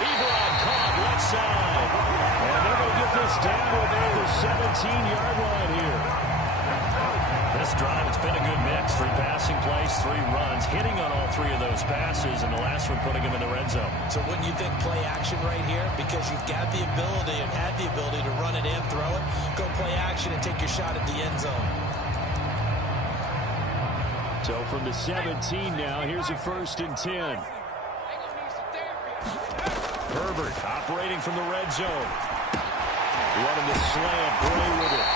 Ebron caught left side. And they're going to get this down within the 17-yard line here. This drive, it's been a good mix. 3 passing plays, 3 runs, hitting on all 3 of those passes, and the last one putting them in the red zone. So wouldn't you think play action right here? Because you've got the ability and had the ability to run it and throw it. Go play action and take your shot at the end zone. So from the 17 now, here's a 1st and 10. Herbert operating from the red zone. Running the slant, Gray with it.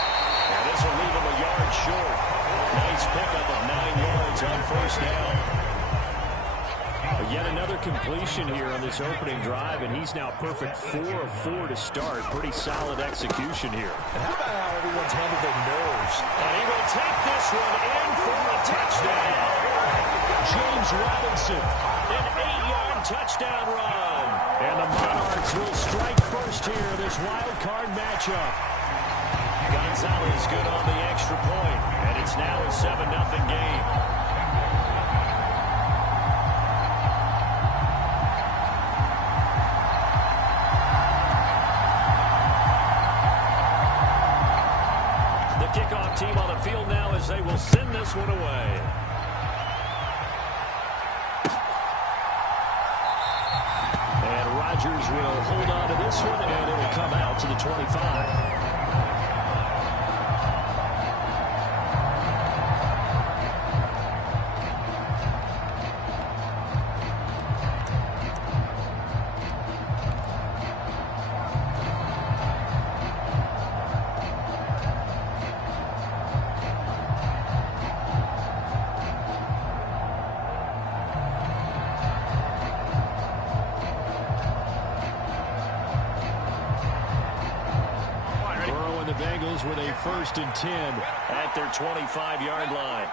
And this will leave him a yard short. Nice pickup of 9 yards on 1st down. Yet another completion here on this opening drive, and he's now perfect 4 of 4 to start. Pretty solid execution here. And how about how everyone's handled their nerves? And he will take this one in for a touchdown. James Robinson, an 8-yard touchdown run. And the Monarchs will strike first here in this wild card matchup. Gonzalez good on the extra point, and it's now a 7-0 game. The kickoff team on the field now as they will send this one away. And Rodgers will hold on to this one, and it will come out to the 25. With a 1st and 10 at their 25-yard line.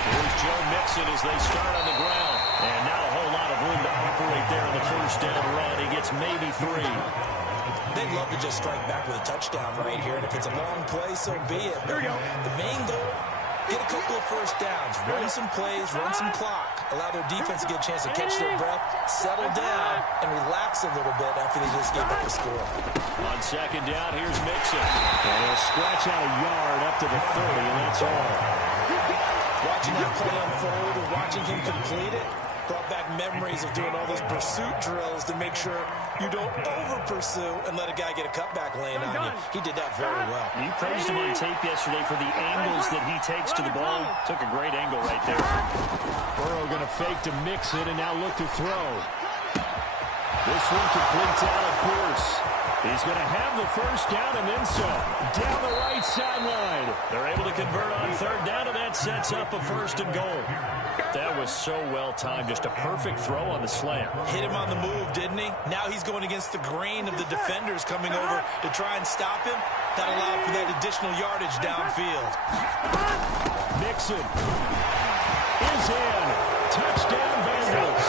Here's Joe Mixon as they start on the ground. And now a whole lot of room to operate there in the 1st down run. He gets maybe 3. They'd love to just strike back with a touchdown right here. And if it's a long play, so be it. But the main goal, get a couple of 1st downs, run some plays, run some clock, allow their defense to get a chance to catch their breath, settle down, and relax a little bit after they just gave up a score. On 2nd down, here's Mixon. And he'll scratch out a yard up to the 30, and that's all. Watching that play unfold and watching him complete it brought back memories of doing all those pursuit drills to make sure you don't over-pursue and let a guy get a cutback lane on you. He did that very well. You praised him on tape yesterday for the angles that he takes to the ball. Took a great angle right there. Burrow going to fake to Mixon and now look to throw. This one completes out of Pierce. He's going to have the 1st down and then some. Down the right sideline. They're able to convert on 3rd down, and that sets up a 1st and goal. That was so well timed. Just a perfect throw on the slant. Hit him on the move, didn't he? Now he's going against the grain of the defenders coming over to try and stop him. That allowed for that additional yardage downfield. Mixon is in. Touchdown, Bengals.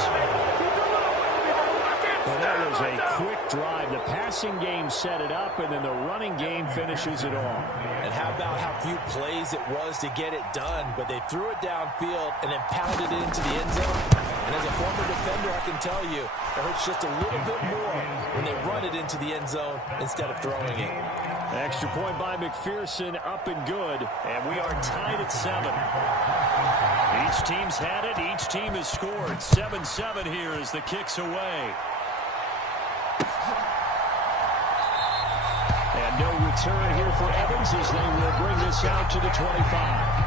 Well, that was a quick drive. The passing game set it up, and then the running game finishes it off. And how about how few plays it was to get it done, but they threw it downfield and then pounded it into the end zone. And as a former defender, I can tell you, it hurts just a little bit more when they run it into the end zone instead of throwing it. Extra point by McPherson, up and good, and we are tied at 7. Each team's had it. Each team has scored. 7-7 here as the kick's away. And no return here for Evans as they will bring this out to the 25.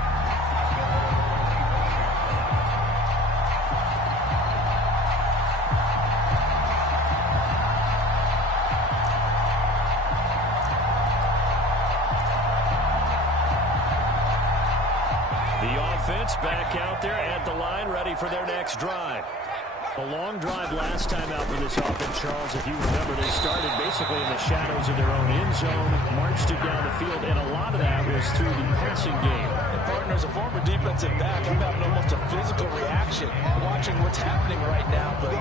Offense back out there at the line, ready for their next drive. A long drive last time out for this offense, Charles. If you remember, they started basically in the shadows of their own end zone, marched it down the field, and a lot of that was through the passing game. And partners, a former defensive back, I'm having almost a physical reaction watching what's happening right now. But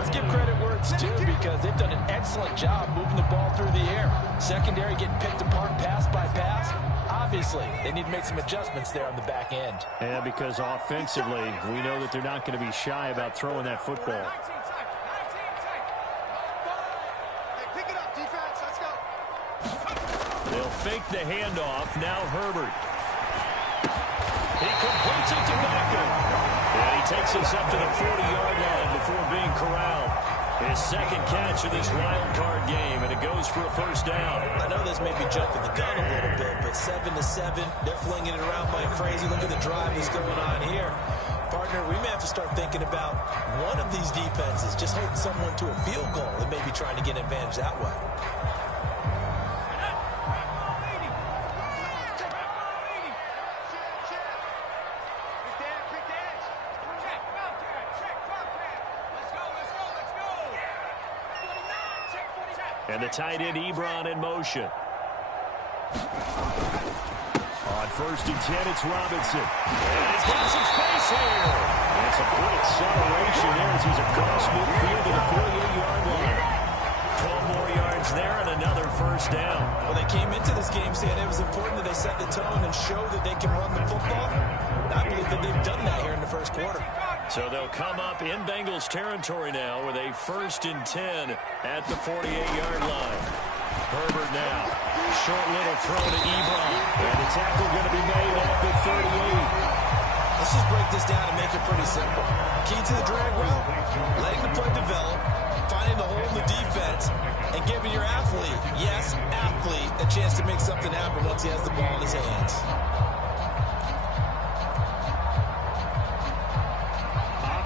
let's give credit where it's due because they've done an excellent job moving the ball through the air. Secondary getting picked apart pass by pass. obviously, they need to make some adjustments there on the back end. Yeah, because offensively, we know that they're not going to be shy about throwing that football. They'll fake the handoff. Now Herbert. He completes it to Beckham. And he takes us up to the 40-yard line before being corralled. His second catch of this wild card game, and it goes for a first down. I know this may be jumping the gun a little bit, but 7-7, they're flinging it around like crazy. Look at the drive that's going on here. Partner, we may have to start thinking about one of these defenses just holding someone to a field goal and maybe trying to get an advantage that way. And the tight end, Ebron, in motion. On 1st and 10, it's Robinson. And he's got some space here. That's a good acceleration there as he's across midfield to the 48-yard line. 12 more yards there and another first down. Well, they came into this game saying it was important that they set the tone and show that they can run the football. I believe that they've done that here in the first quarter. So they'll come up in Bengals territory now with a 1st and 10 at the 48-yard line. Herbert now. Short little throw to Ebron. And the tackle going to be made at the 38. Let's just break this down and make it pretty simple. Key to the drag route, letting the play develop, finding the hole in the defense, and giving your athlete, yes, athlete, a chance to make something happen once he has the ball in his hands.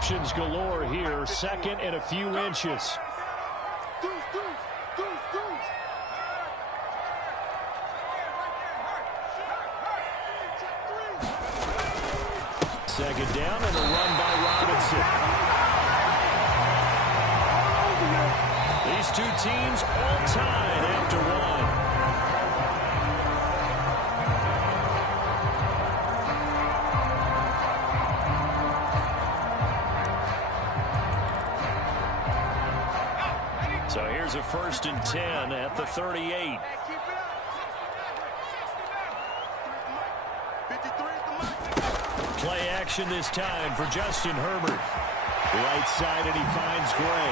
Options galore here. Second and a few inches. Second down and a run by Robinson. These two teams all tied after one. So here's a 1st and 10 at the 38. Play action this time for Justin Herbert. Right side, and he finds Gray.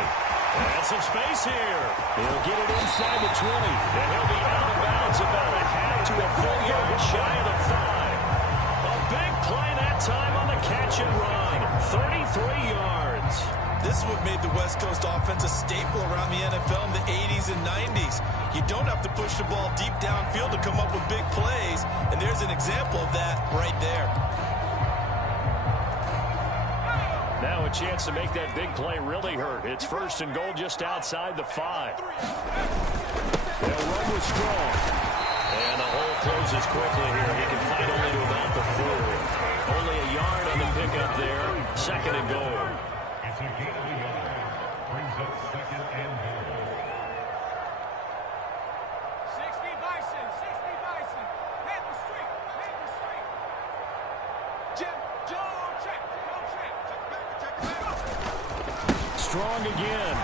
And some space here. He'll get it inside the 20. And he'll be out of bounds about a half to a full yard shy of the 5. A big play that time on the catch and run. 33 yards. This is what made the West Coast offense a staple around the NFL in the 80s and 90s. You don't have to push the ball deep downfield to come up with big plays, and there's an example of that right there. Now a chance to make that big play really hurt. It's 1st and goal just outside the 5. They'll run with Strong. And the hole closes quickly here. He can fight only to about the 4. Only a yard on the pickup there. 2nd and goal. Brings up 2nd and goal. 60 Bison. Head the street. Joe, check. Strong again.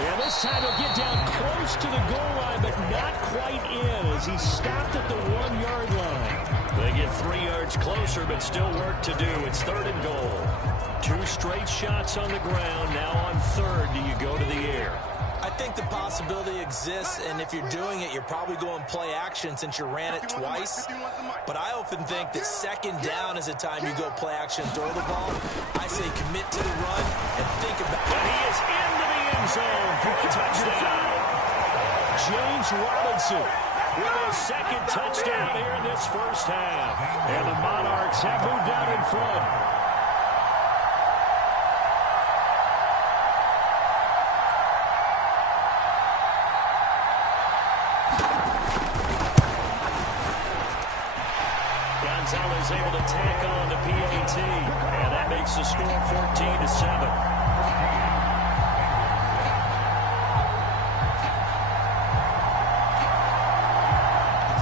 And this time he'll get down close to the goal line, but not quite in as he stopped at the 1-yard line. They get 3 yards closer, but still work to do. It's 3rd and goal. 2 straight shots on the ground. Now on 3rd, do you go to the air? I think the possibility exists, and if you're doing it, you're probably going play action since you ran it twice. But I often think that 2nd down is a time you go play action and throw the ball. I say commit to the run and think about it. And he is into the end zone for a touchdown. James Robinson with his 2nd touchdown here in this first half. And the Monarchs have moved out in front. Gonzalez able to tack on the PAT, and that makes the score 14-7.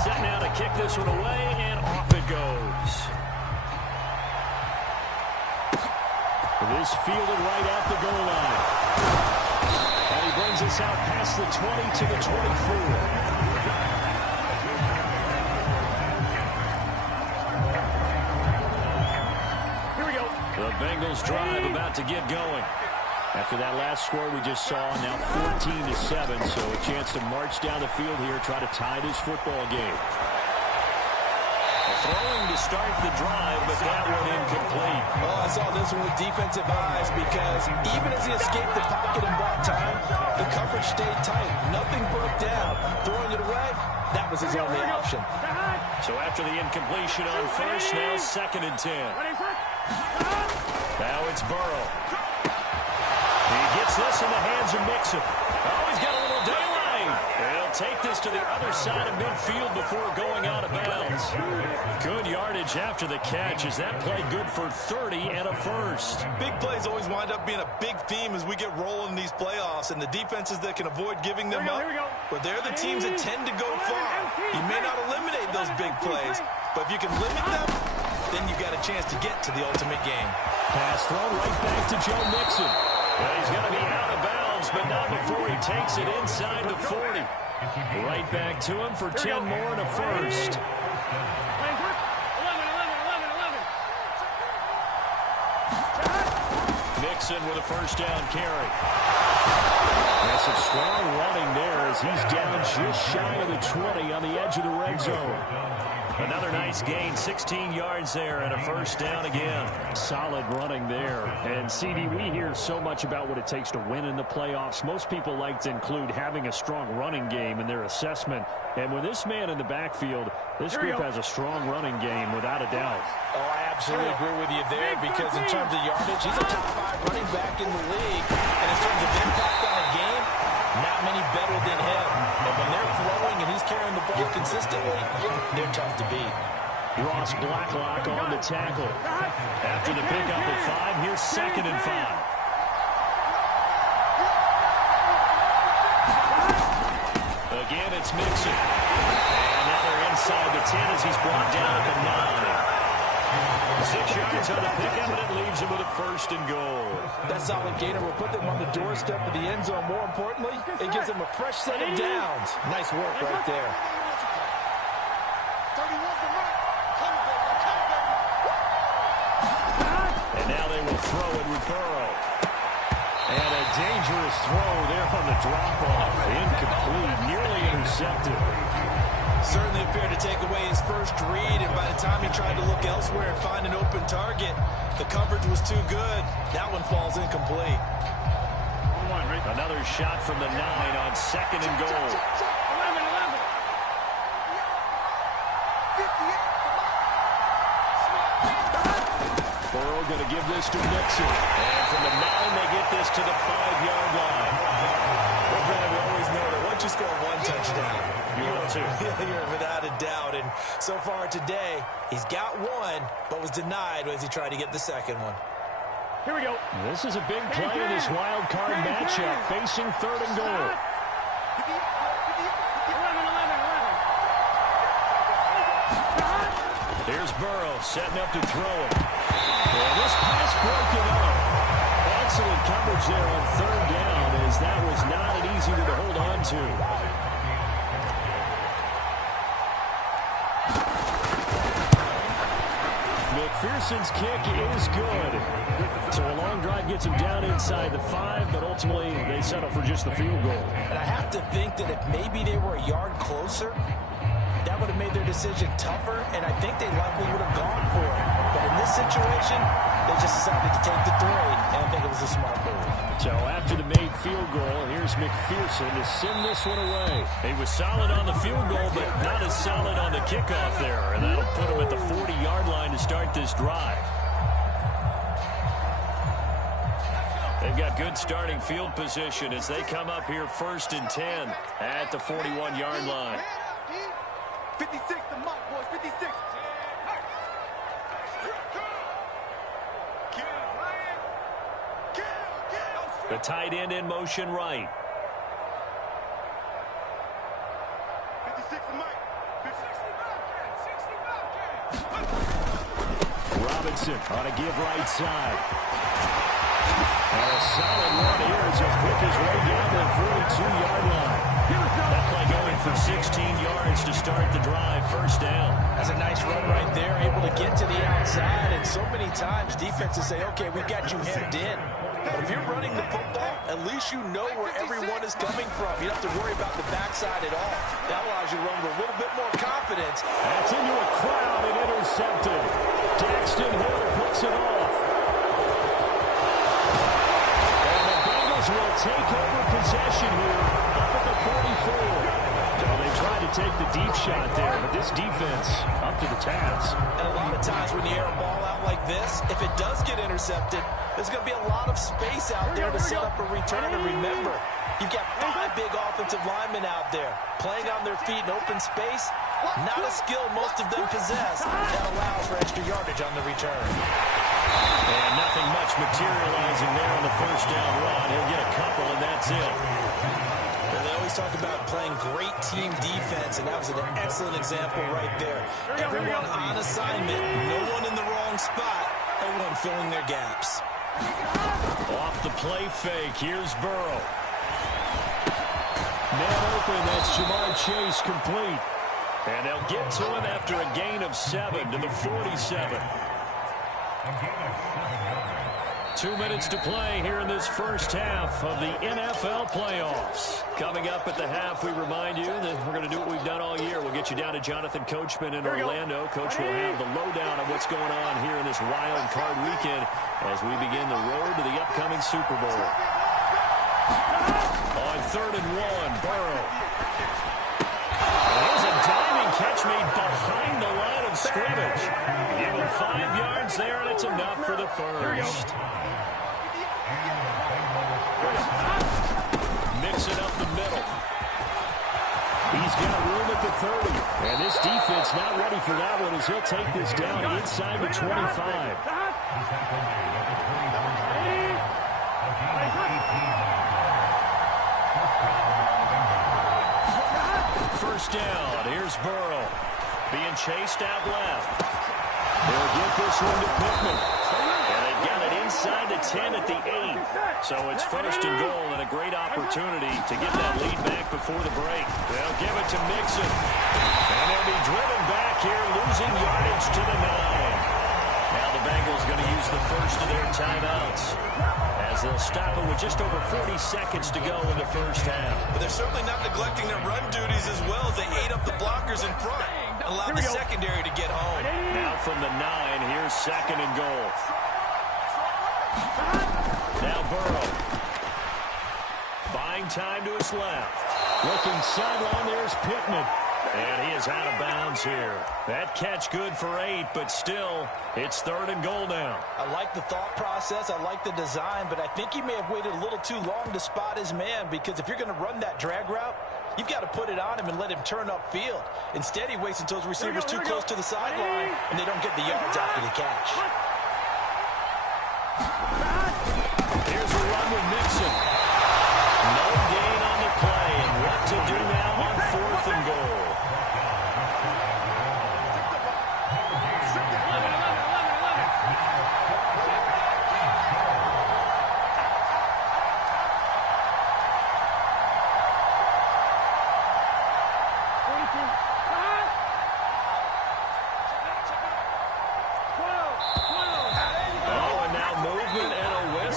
Set now to kick this one away, and off it goes. This fielded right at the goal line. And he brings us out past the 20 to the 24. Bengals drive about to get going. After that last score we just saw, now 14-7, so a chance to march down the field here, try to tie this football game. Throwing to start the drive, but that one incomplete. Oh, I saw this one with defensive eyes because even as he escaped the pocket and bought time, the coverage stayed tight. Nothing broke down. Throwing it away, that was his only option. So after the incompletion on first, now 2nd and 10. Now it's Burrow. He gets this in the hands of Mixon. Oh, he's got a little daylight. He'll take this to the other side of midfield before going out of bounds. Good yardage after the catch. Is that play good for 30 and a first? Big plays always wind up being a big theme as we get rolling in these playoffs, and the defenses that can avoid giving them up, but they're the teams that tend to go far. You may not eliminate those big plays, but if you can limit them, then you got a chance to get to the ultimate game. Pass thrown right back to Joe Mixon. Well, he's going to be out of bounds, but not before he takes it inside the 40. Right back to him for 10 more and a first. Mixon with a first down carry. That's some strong running there as he's down just shy of the 20 on the edge of the red zone. Another nice gain, 16 yards there, and a first down again. Solid running there. And, CD, we hear so much about what it takes to win in the playoffs. Most people like to include having a strong running game in their assessment. And with this man in the backfield, this group has a strong running game without a doubt. Oh, I absolutely agree with you there because in terms of yardage, he's a top 5 running back in the league. And in terms of impact on a game, not many better than him. And when they're flowing and he's carrying the ball consistently, they're tough to beat. Ross Blacklock on the tackle. After the pickup of 5, here's 2nd and 5. Again, it's Mixon. And now they're inside the 10 as he's brought down at the 9. 6 yards on the pickup, and it leaves him with a first and goal. That solid gainer will put them on the doorstep of the end zone. More importantly, it gives them a fresh set of downs. Nice work right there. And now they will throw it with Burrow. And a dangerous throw there on the drop-off. Incomplete, nearly intercepted. Certainly appeared to take away his first read, and by the time he tried to look elsewhere and find an open target, the coverage was too good. That one falls incomplete. Another shot from the 9 on 2nd and goal. Burrow going to give this to Mixon. And from the 9, they get this to the 5-yard line. Well, Brad, we always know that once you score one touchdown, You will too. You're without a doubt. And so far today, he's got one, but was denied as he tried to get the second one. Here we go. This is a big play in this wild card matchup, facing 3rd and goal. Here's Burrow setting up to throw it. And this pass broken up. Excellent coverage there on 3rd down, as that was not an easy one to hold on to. McPherson's kick is good. So a long drive gets him down inside the 5, but ultimately they settle for just the field goal. And I have to think that if maybe they were a yard closer, that would have made their decision tougher, and I think they likely would have gone for it. But in this situation, they just decided to take the 3, and I think it was a smart move. So after the made field goal, here's McPherson to send this one away. He was solid on the field goal, but not as solid on the kickoff there, and that'll put him at the 40-yard line to start this drive. They've got good starting field position as they come up here 1st and 10 at the 41-yard line. 56 to Mike, boys. 56. The tight end in motion right. 56 to Mike. 60 Robinson on a give right side. And a solid run here as he'll pick his way down to the 42-yard line. That play going for 16 yards to start the drive. First down. That's a nice run right there, able to get to the outside. And so many times defenses say, okay, we've got you hemmed in. But if you're running the football, at least you know where everyone is coming from. You don't have to worry about the backside at all. That allows you to run with a little bit more confidence. That's into a crowd and intercepted. Daxton Hill puts it off. And the Bengals will take over possession here up at the 44. They tried to take the deep shot there, but this defense up to the task. And a lot of times when you air a ball out like this, if it does get intercepted, there's going to be a lot of space out there to set up a return. And remember, you've got 5 big offensive linemen out there playing on their feet in open space. Not a skill most of them possess. That allows for extra yardage on the return. And nothing much materializing there on the first down run. He'll get a couple, and that's it. They always talk about playing great team defense, and that was an excellent example right there. Everyone on assignment, no one in the wrong spot, everyone filling their gaps. Off the play fake, here's Burrow. Man open, that's Jamar Chase complete. And they'll get to him after a gain of 7 to the 47. 2 minutes to play here in this first half of the NFL playoffs. Coming up at the half, we remind you that we're going to do what we've done all year. We'll get you down to Jonathan Coachman in Orlando. Coach will have the lowdown on what's going on here in this wild card weekend as we begin the road to the upcoming Super Bowl. On 3rd and 1, Burrow. There's a diving catch made behind the line of scrimmage. Give him 5 yards there, and it's enough for the first. Mix it up the middle. He's got room at the 30. And this defense not ready for that one as he'll take this down inside the 25. First down. Here's Burrow. Being chased out left. They'll get this one to Pittman. And they've got it inside the 10 at the 8. So it's first and goal and a great opportunity to get that lead back before the break. They'll give it to Mixon. And they'll be driven back here, losing yardage to the 9. Now the Bengals going to use the first of their timeouts as they'll stop it with just over 40 seconds to go in the first half. But they're certainly not neglecting their run duties as well as they ate up the blockers in front. Allowed the secondary to get home. Now from the 9, here's 2nd and goal. Now Burrow. Buying time to his left. Looking sideline, there's Pittman. And he is out of bounds here. That catch good for 8, but still, it's 3rd and goal now. I like the thought process. I like the design, but I think he may have waited a little too long to spot his man because if you're going to run that drag route, you've got to put it on him and let him turn upfield. Instead, he waits until his receiver's too close to the sideline, and they don't get the yards after the catch. Here's a run with Mixon. No gain on the play, and what to do now on 4th and goal.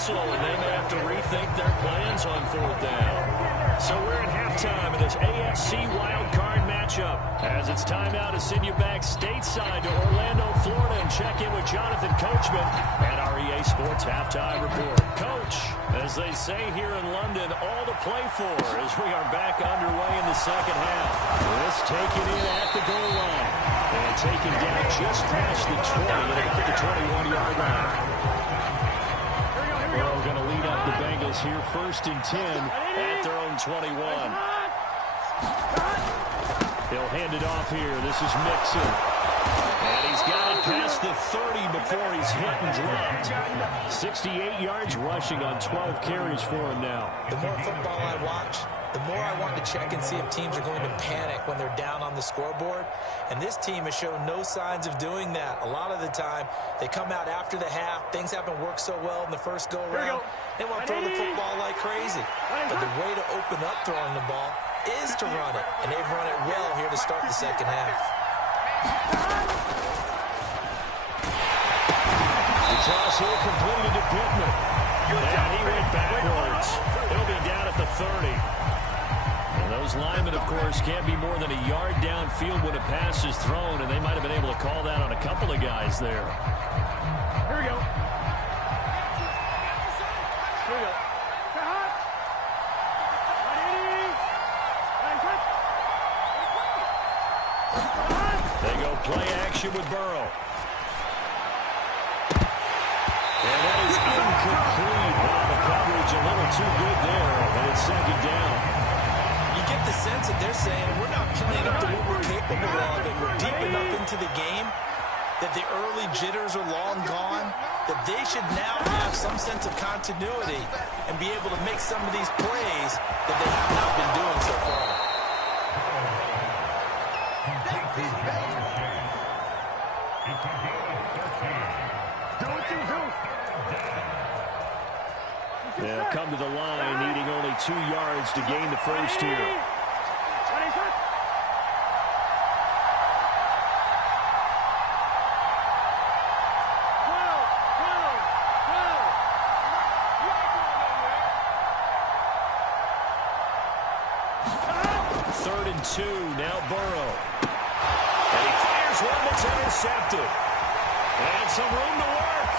And they may have to rethink their plans on 4th down. So we're at halftime of this AFC wildcard matchup. As it's time now to send you back stateside to Orlando, Florida, and check in with Jonathan Coachman at our EA Sports Halftime Report. Coach, as they say here in London, all to play for as we are back underway in the second half. This taken in at the goal line and taken down just past the 20 at about the 21-yard line. We're going to lead up the Bengals here 1st and 10 at their own 21. He'll hand it off here. This is Mixon. And he's got it past the 30 before he's hit and dropped. 68 yards rushing on 12 carries for him now. The more football I watch, the more I want to check and see if teams are going to panic when they're down on the scoreboard. And this team has shown no signs of doing that. A lot of the time, they come out after the half. Things haven't worked so well in the first go-around. They want to throw the football like crazy. But the way to open up throwing the ball is to run it, and they've run it well here to start the second half. The toss here completed to Pittman. And he went backwards. He'll be down at the 30. And those linemen, of course, can't be more than a yard downfield when a pass is thrown, and they might have been able to call that on a couple of guys there. Here we go. Here we go. They go play action with Burrow. And that is incomplete. Wow, the coverage a little too good there, and it's second down. You get the sense that they're saying we're not playing up to what we're capable of, and we're deep enough into the game that the early jitters are long gone, that they should now have some sense of continuity and be able to make some of these plays that they have not been doing so far. They'll come to the line, needing only 2 yards to gain the first here. Third and 2, now Burrow. And he fires one that's intercepted. And some room to work.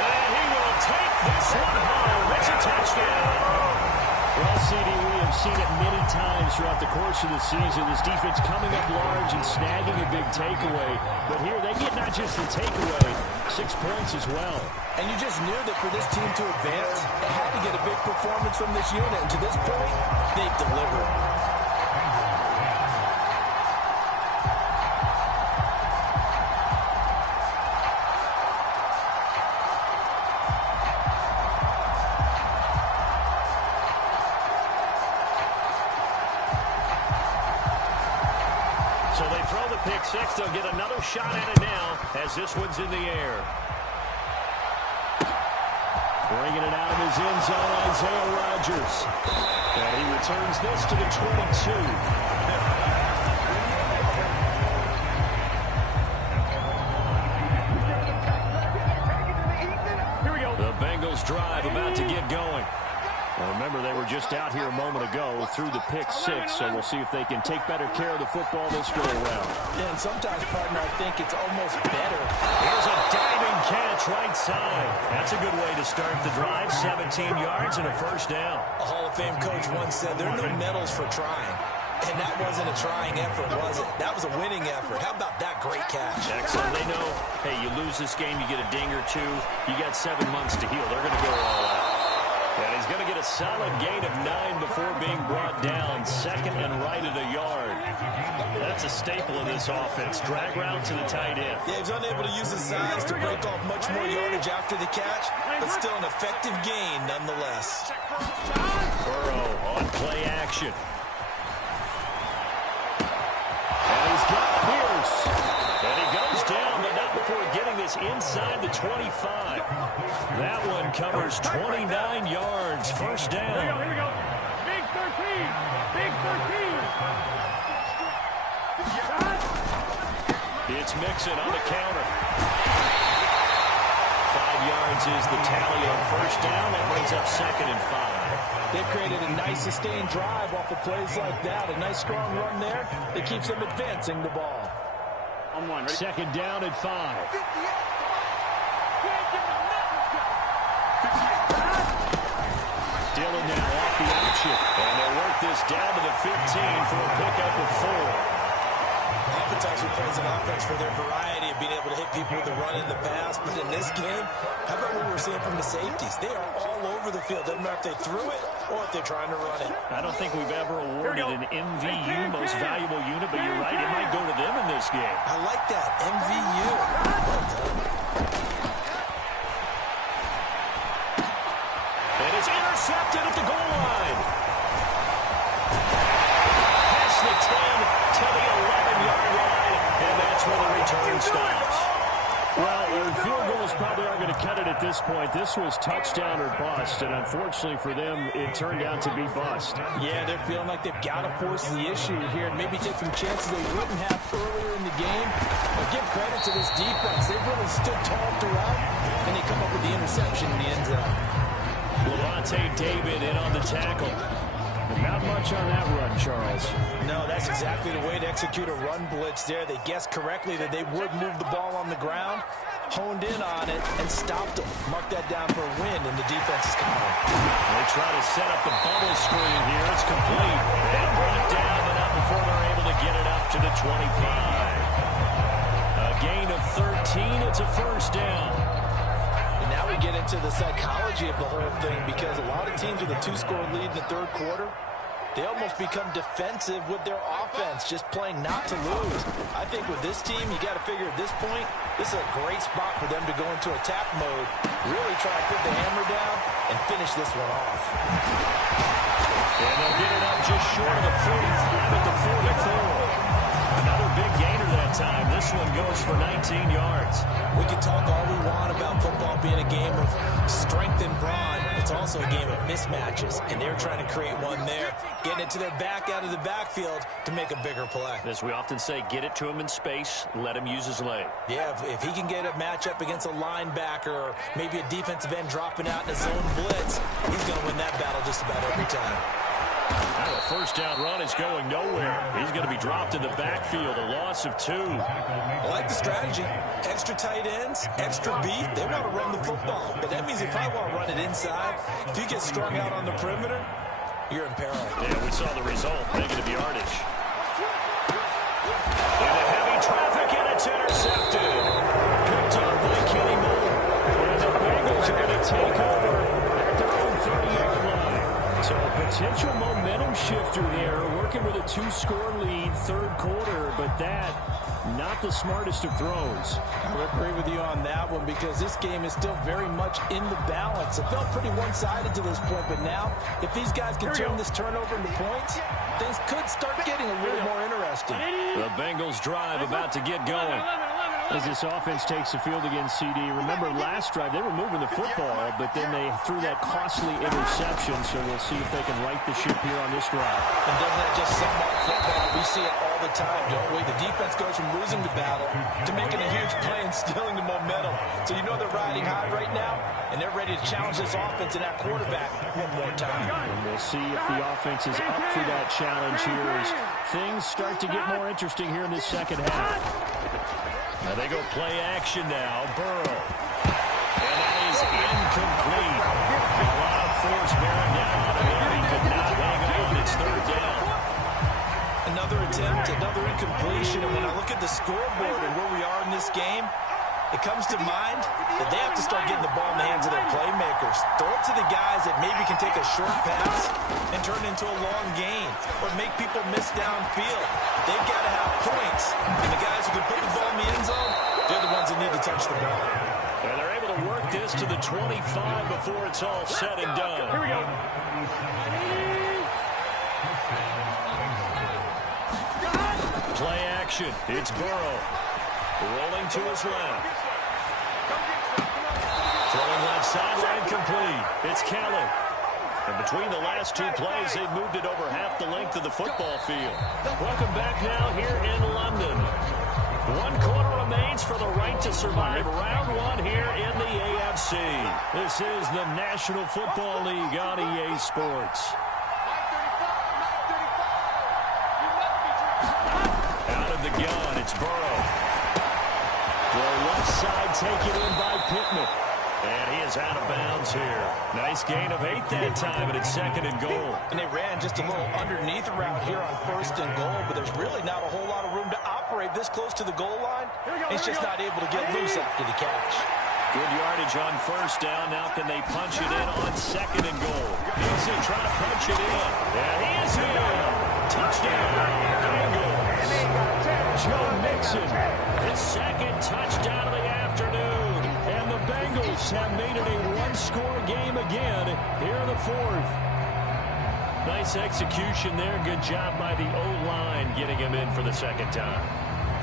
And he will take this one home. It's a touchdown. Well, CD, we have seen it many times throughout the course of the season. This defense coming up large and snagging a big takeaway. But here they get not just the takeaway, 6 points as well. And you just knew that for this team to advance, it had to get a big performance from this unit. And to this point, they've delivered. So they throw the pick six. They'll get another shot at it now as this one's in the air. Bringing it out of his end zone, Isaiah Rodgers. And he returns this to the 22. The Bengals drive about to get going. Well, remember, they were just out here a moment ago through the pick six, so we'll see if they can take better care of the football this go around. Yeah, and sometimes, partner, I think it's almost better. Here's a diving catch right side. That's a good way to start the drive. 17 yards and a first down. A Hall of Fame coach once said there are no medals for trying. And that wasn't a trying effort, was it? That was a winning effort. How about that great catch? Excellent. They know, hey, you lose this game, you get a ding or two. You got 7 months to heal. They're going to go all out. And he's going to get a solid gain of 9 before being brought down. Second and right at a yard. That's a staple of this offense. Drag route to the tight end. Yeah, he's unable to use his size to break off much more yardage after the catch, but still an effective gain nonetheless. Burrow on play action. And he's got Pierce. And he goes down, but not before getting this inside the 25. That one covers 29 yards. First down. Here we go. Big 13. Big 13. It's Mixon on the counter. 5 yards is the tally on first down. That brings up second and 5. They've created a nice sustained drive off of plays like that. A nice strong run there that keeps them advancing the ball. On one. Ready? Second down at 5. Dillon now off the action. And they'll work this down to the 15 for a pickup of 4. Oftentimes we praise an offense for their variety of being able to hit people with the run and the pass. But in this game, how about what we're seeing from the safeties? They are all over the field. Doesn't matter if they threw it or if they're trying to run it. I don't think we've ever awarded an MVU, most valuable unit, but you're right, it might go to them in this game. I like that. MVU. Well done. And it's intercepted at the goal line. Past the 10 to the 11-yard line, and that's where the return stops. Well, field goals probably are going to cut it at this point. This was touchdown or bust, and unfortunately for them, it turned out to be bust. Yeah, they're feeling like they've got to force the issue here and maybe take some chances they wouldn't have earlier in the game. But give credit to this defense. They've really stood tall throughout, and they come up with the interception in the end zone. Levante David in on the tackle. Not much on that run, Charles. No, that's exactly the way to execute a run blitz there. They guessed correctly that they would move the ball on the ground, honed in on it, and stopped them. Mark that down for a win in the defense's column. They try to set up the bubble screen here. It's complete. And brought down, but not before they're able to get it up to the 25. A gain of 13. It's a first down. And now we get into the psychology of the whole thing, because a lot of teams with a 2-score lead in the third quarter, they almost become defensive with their offense, just playing not to lose. I think with this team, you got to figure at this point, this is a great spot for them to go into attack mode, really try to put the hammer down and finish this one off. And they'll get it up just short of the 45 at the 44. Another big gainer that time. This one goes for 19 yards. We can talk all we want about football being a game of strength and brawn. It's also a game of mismatches, and they're trying to create one there, getting it to their back out of the backfield to make a bigger play. As we often say, get it to him in space, let him use his leg. Yeah, if he can get a matchup against a linebacker or maybe a defensive end dropping out in a zone blitz, he's going to win that battle just about every time. Now the first down run is going nowhere. He's going to be dropped in the backfield, a loss of 2. I like the strategy. Extra tight ends, extra beef. They want to run the football, but that means they probably want to run it inside. If you get strung out on the perimeter, you're in peril. Yeah, we saw the result. Negative yardage. Into heavy traffic, and it's intercepted. Picked up by Kenny Moore. And the Bengals are going to take over at their own 30-yard line. So a potential momentum shifter there, working with a 2-score lead, third quarter, but that, not the smartest of throws. I would agree with you on that one, because this game is still very much in the balance. It felt pretty one-sided to this point, but now, if these guys can turn this turnover into points, things could start getting a little more interesting. The Bengals drive about to get going. As this offense takes the field against CD, remember last drive, they were moving the football, but then they threw that costly interception, so we'll see if they can right the ship here on this drive. And doesn't that just sum up football? We see it all the time, don't we? The defense goes from losing the battle to making a huge play and stealing the momentum. So you know they're riding high right now, and they're ready to challenge this offense and that quarterback one more time. And we'll see if the offense is up for that challenge here as things start to get more interesting here in this second half. Now they go play action now. Burrow. And that is incomplete. A lot of force bearing down on him. He could not hang on. It's third down. Another attempt, another incompletion. And when I look at the scoreboard and where we are in this game, it comes to mind that they have to start getting the ball in the hands of their playmakers. Throw it to the guys that maybe can take a short pass and turn it into a long gain or make people miss downfield. They've got to have points. And the guys who can put the ball in the end zone, they're the ones that need to touch the ball. And they're able to work this to the 25 before it's all said and done. Here we go. Play action. It's Burrow. Rolling to his left. Throwing left sideline complete. It's Kelly. And between the last 2 plays, they've moved it over half the length of the football field. Welcome back now here in London. 1 quarter remains for the right to survive round 1 here in the AFC. This is the National Football League on EA Sports. Out of the gun, it's Burrow. Throw left side, taken in by Pittman. And he is out of bounds here. Nice gain of 8 that time, and it's 2nd and goal. And they ran just a little underneath route here on 1st and goal, but there's really not a whole lot of room to operate this close to the goal line. He's just not able to get loose after the catch. Good yardage on 1st down. Now can they punch it in on 2nd and goal? Nielsen trying to punch it in. And he is in. Touchdown, Bengals. Joe Mixon, his 2nd touchdown of the afternoon. And the Bengals have made it a 1-score game again here in the 4th. Nice execution there. Good job by the O-line getting him in for the 2nd time.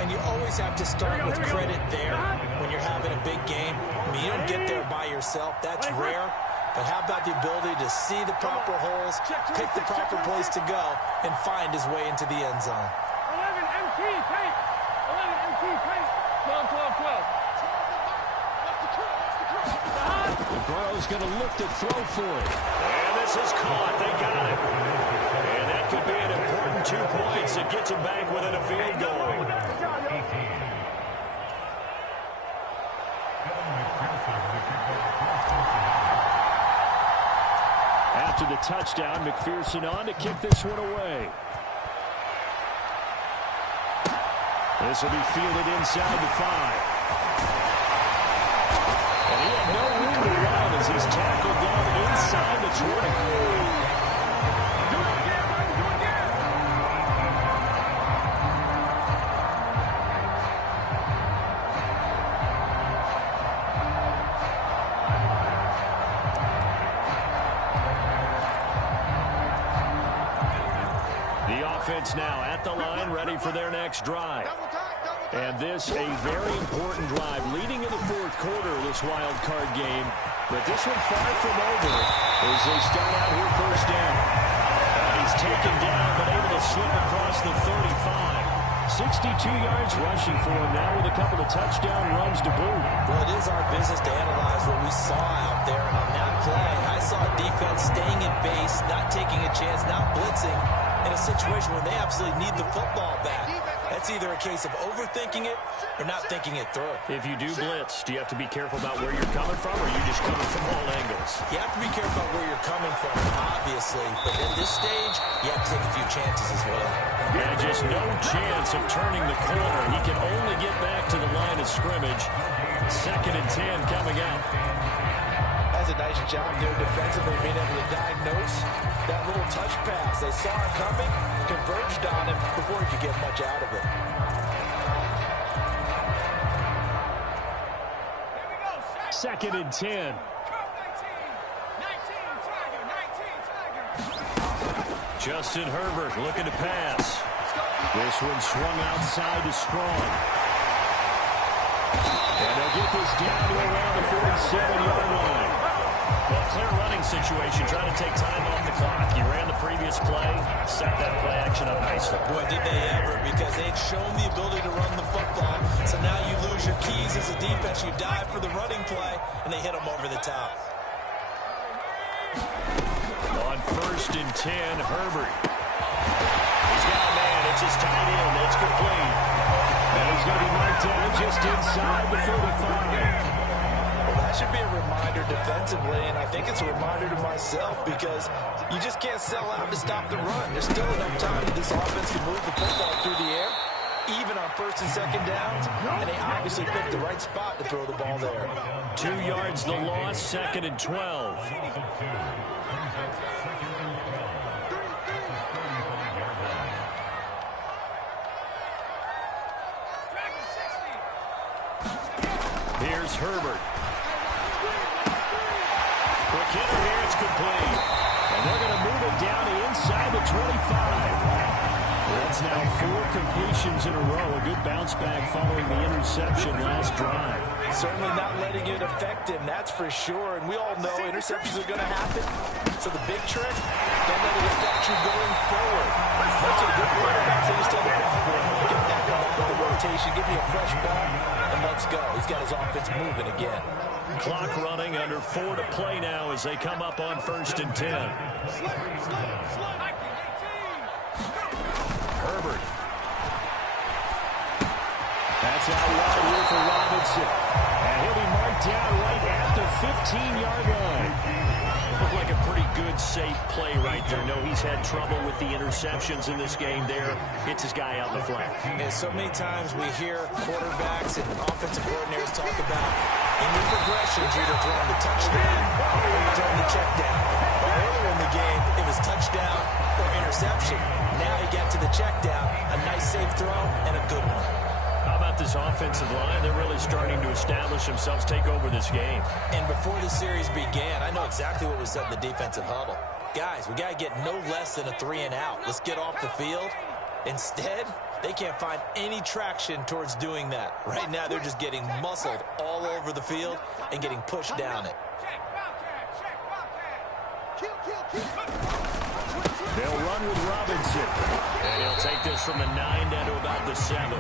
And you always have to start with credit there when you're having a big game. I mean, you don't get there by yourself. That's rare. But how about the ability to see the proper holes, pick the proper place to go, and find his way into the end zone? 11 MT, tight. 11 MT, tight. 12, 12, 12. Burrow's going to look to throw for it. And this is caught. They got it. And that could be an important 2 points. It gets him back within a field goal. After the touchdown, McPherson on to kick this one away. This will be fielded inside the 5. And he had no room to run as he's tackled down inside the 20. Offense now at the line, ready for their next drive. And this a very important drive leading in the fourth quarter of this wild card game. But this one far from over as they start out here first down. He's taken down but able to slip across the 35. 62 yards rushing for him now with a couple of touchdown runs to boot. Well, it is our business to analyze what we saw out there. And on that play, I saw defense staying in base, not taking a chance, not blitzing, in a situation where they absolutely need the football back. That's either a case of overthinking it or not thinking it through. If you do blitz, do you have to be careful about where you're coming from, or are you just coming from all angles? You have to be careful about where you're coming from, obviously. But at this stage, you have to take a few chances as well. Yeah, just no chance of turning the corner. He can only get back to the line of scrimmage. 2nd and 10 coming out. That's a nice job there defensively, being able to diagnose that little touch pass. They saw it coming, converged on him before he could get much out of it. Second and 10. Justin Herbert looking to pass. This one swung outside to Strong. And they'll get this down to around the 47-yard line. Well, clear running situation, trying to take time off the clock. You ran the previous play, set that play action up nicely. Boy, did they ever, because they'd shown the ability to run the football. So now you lose your keys as a defense. You dive for the running play, and they hit them over the top. On 1st and 10, Herbert. He's got a man. It's his tight end. It's complete. And he's going to be marked down just inside the 35. That should be a reminder defensively, and I think it's a reminder to myself, because you just can't sell out to stop the run. There's still enough time that this offense can move the football through the air, even on 1st and 2nd downs, and they obviously picked the right spot to throw the ball there. 2 yards the loss, 2nd and 12. Here's Herbert. Quick hitter here, it's complete. And they're going to move it down to inside the 25. That's now 4 completions in a row. A good bounce back following the interception last drive. Certainly not letting it affect him, that's for sure. And we all know interceptions are going to happen. So the big trick, don't let it affect you going forward. Most of the good quarterbacks, they just tell the ball, get that one out of the rotation, give me a fresh ball, and let's go. He's got his offense moving again. Clock running, under 4 to play now as they come up on 1st and 10. Herbert. That's out wide here for Robinson. And he'll be marked down right at the 15-yard line. Looked like a pretty good, safe play right there. No, he's had trouble with the interceptions in this game there. Hits his guy out in the flat. And so many times we hear quarterbacks and offensive coordinators talk about in your progressions, you're either throwing the touchdown or you're throwing the check down. Earlier in the game, it was touchdown or interception. Now you get to the check down, a nice safe throw, and a good one. How about this offensive line? They're really starting to establish themselves, take over this game. And before the series began, I know exactly what was said in the defensive huddle. Guys, we got to get no less than a 3 and out. Let's get off the field. Instead, They can't find any traction towards doing that. Right now, they're just getting muscled all over the field and getting pushed down it. They'll run with Robinson. And he'll take this from the 9 down to about the 7.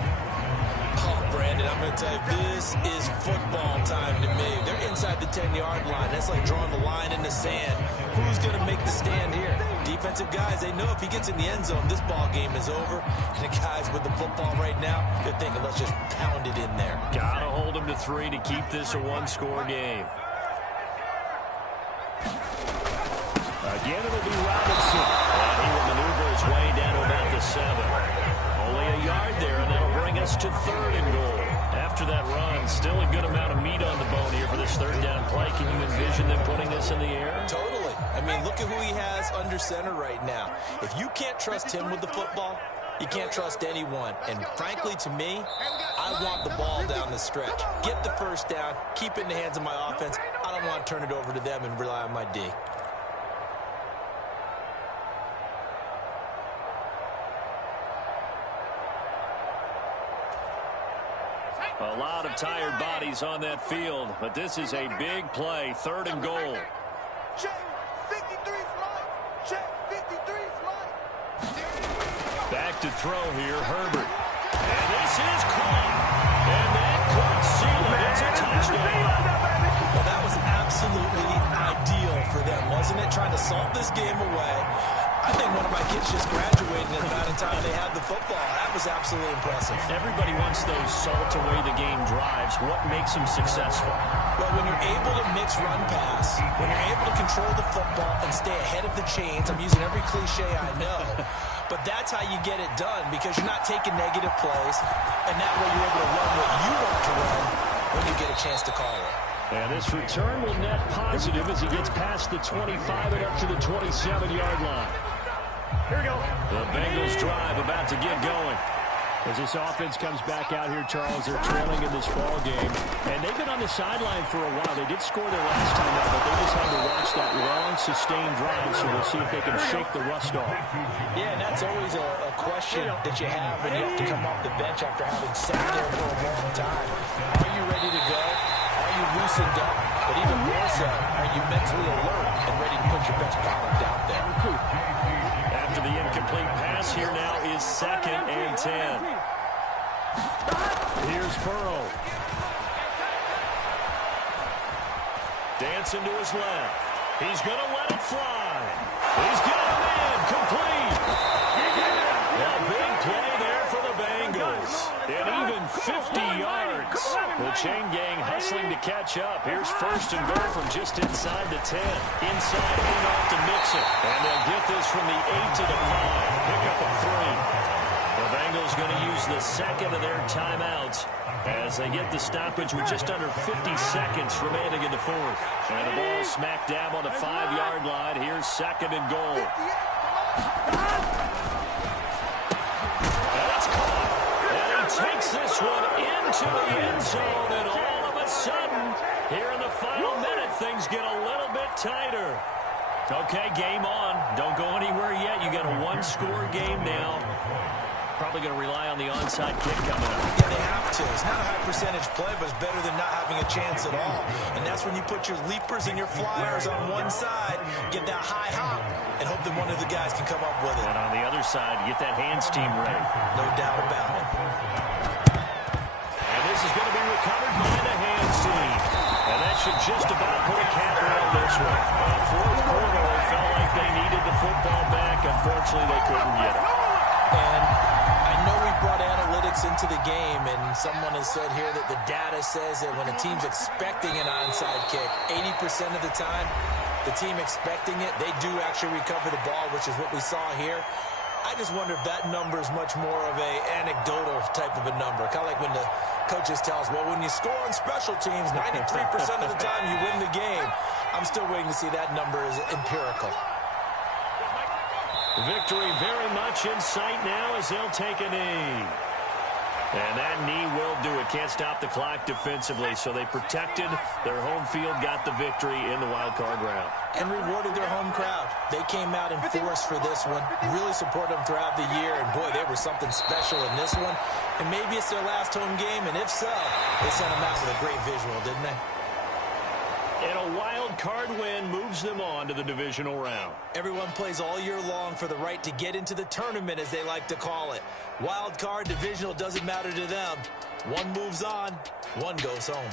Oh, Brandon, I'm going to tell you, this is football time to me. They're inside the 10-yard line. That's like drawing the line in the sand. Who's going to make the stand here? Defensive guys, they know if he gets in the end zone, this ball game is over. And the guys with the football right now, they're thinking, let's just pound it in there. Got to hold him to 3 to keep this a one-score game. Again, it'll be Robinson. And he will maneuver his way down to about the 7. Only a yard there, and that'll bring us to 3rd and goal. After that run, still a good amount of meat on the bone here for this 3rd down play. Can you envision them putting this in the air? Totally. I mean, look at who he has under center right now. If you can't trust him with the football, you can't trust anyone. And frankly, to me, I want the ball down the stretch. Get the 1st down, keep it in the hands of my offense. I don't want to turn it over to them and rely on my D. A lot of tired bodies on that field, but this is a big play, 3rd and goal. Check 53's mine. Check 53's mine. Back to throw here, Herbert. And this is caught. And that could seal it. It's a touchdown. Well, that was absolutely ideal for them, wasn't it? Trying to salt this game away. I think one of my kids just graduated at about the time they had the football. That was absolutely impressive. Everybody wants those salt-away-the-game drives. What makes them successful? Well, when you're able to mix run-pass, when you're able to control the football and stay ahead of the chains, I'm using every cliche I know, but that's how you get it done because you're not taking negative plays, and that way you're able to run what you want to run when you get a chance to call it. And this return will net positive as he gets past the 25 and up to the 27-yard line. Here we go. The Bengals drive about to get going. As this offense comes back out here, Charles, they're trailing in this ball game. And they've been on the sideline for a while. They did score their last time out, but they just had to watch that long, sustained drive, so we'll see if they can shake the rust off. Yeah, and that's always a question that you have when you have to come off the bench after having sat there for a long time. Are you ready to go? Are you loosened up? But even more so, are you mentally alert and ready to put your best product out there? After the incomplete pass, here now is 2nd and 10. Here's Burrow. Dancing to his left. He's going to let it fly. He's got him in. Complete. A big play there for the Bengals. And even 50 yards. The chain gang hustling to catch up. Here's 1st and goal from just inside the 10. Inside, handoff to Mixon. And they'll get this from the 8 to the 5. Pick up a 3. The Bengals going to use the 2nd of their timeouts as they get the stoppage with just under 50 seconds remaining in the 4th. And the ball smack dab on the 5-yard line. Here's 2nd and goal. That's caught. And he takes this one into the end zone. And all of a sudden, here in the final minute, things get a little bit tighter. Okay, game on. Don't go anywhere yet. You got a one-score game now. Probably going to rely on the onside kick coming up. Yeah, they have to. It's not a high percentage play, but it's better than not having a chance at all. And that's when you put your leapers and your flyers on one side, get that high hop, and hope that one of the guys can come up with it. And on the other side, get that hands team ready. No doubt about it. And this is going to be recovered by the hands team. And that should just about put a cap on this one. 4th quarter, it felt like they needed the football back. Unfortunately, they couldn't get it. And I know we brought analytics into the game, and someone has said here that the data says that when a team's expecting an onside kick, 80% of the time, the team expecting it, they do actually recover the ball, which is what we saw here. I just wonder if that number is much more of a anecdotal type of a number. Kind of like when the coaches tell us, well, when you score on special teams, 93% of the time you win the game. I'm still waiting to see that number is empirical. Victory very much in sight now as they'll take a knee. And that knee will do it. Can't stop the clock defensively, so they protected their home field, got the victory in the wild card round. And rewarded their home crowd. They came out in force for this one, really supported them throughout the year, and boy, they were something special in this one. And maybe it's their last home game, and if so, they sent them out with a great visual, didn't they? And a wild card win moves them on to the divisional round. Everyone plays all year long for the right to get into the tournament, as they like to call it. Wild card, divisional, doesn't matter to them. One moves on, one goes home.